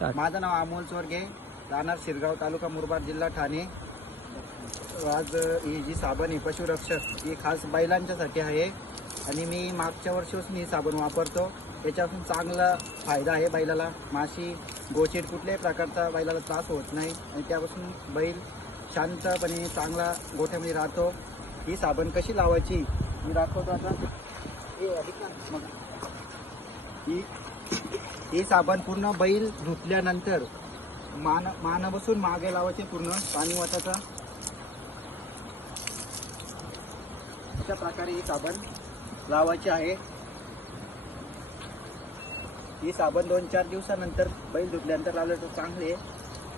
माझं नाव अमोल चोरगे राहणार शिरगाव तालुका मुरबाड जिल्हा ठाणे. आज ही जी साबण आहे पशुरक्षक ही खास बैलांच्यासाठी आहे. आणि मी मागच्या वर्षीपासून ही साबण वापरतो. याच्यापासून चांगला फायदा आहे बैलाला. माशी गोचीड कुठल्याही प्रकारचा बैलाला त्रास होत नाही. आणि त्यापासून बैल शांतपणे चांगला गोठ्यामध्ये राहतो. ही साबण कशी लावायची? मी दाखवतो आता. हे अधिक मग. ही हे साबण पूर्ण बैल धुतल्यानंतर मान मान बसून मागे लावायचे पूर्ण पाणी वाटायचं. अशा प्रकारे ही साबण लावायची आहे. ही साबण दोन चार दिवसानंतर बैल धुतल्यानंतर लावलं तर चांगले आहे.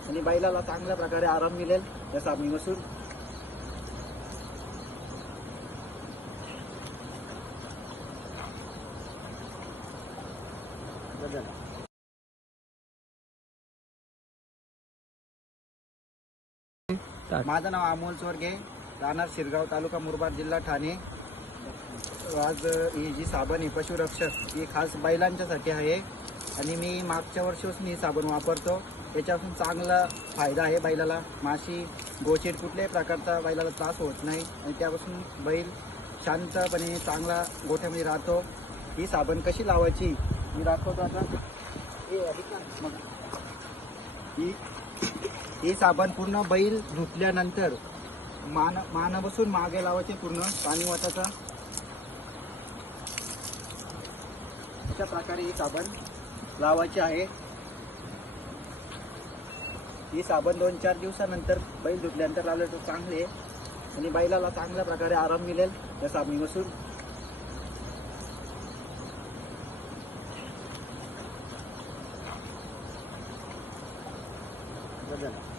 आणि बैलाला चांगल्या प्रकारे आराम मिळेल त्या साबणी बसून बदल माझं नाव अमोल चोरगे राहणार शिरगाव तालुका मुरबाड जिल्हा ठाणे. आज ही जी साबण आहे पशुरक्षक ही खास बैलांच्यासाठी आहे. आणि मी मागच्या वर्षीपासून ही साबण वापरतो. त्याच्यापासून चांगला फायदा आहे बैलाला. माशी गोचीड कुठल्याही प्रकारचा बैलाला त्रास होत नाही. आणि त्यापासून बैल शांतपणे चांगला गोठ्यामध्ये राहतो. ही साबण कशी लावायची? मी दाखवतो आता. हे ही हे साबण पूर्ण बैल धुतल्यानंतर मान माना बसून मागे लावायचे पूर्ण पाणी वाटाचा अशा प्रकारे ही साबण लावायची आहे. ही साबण दोन चार दिवसानंतर बैल धुतल्यानंतर लावले तर चांगले. आहे आणि बैलाला चांगल्या प्रकारे आराम मिळेल त्या साबणी बसून बदल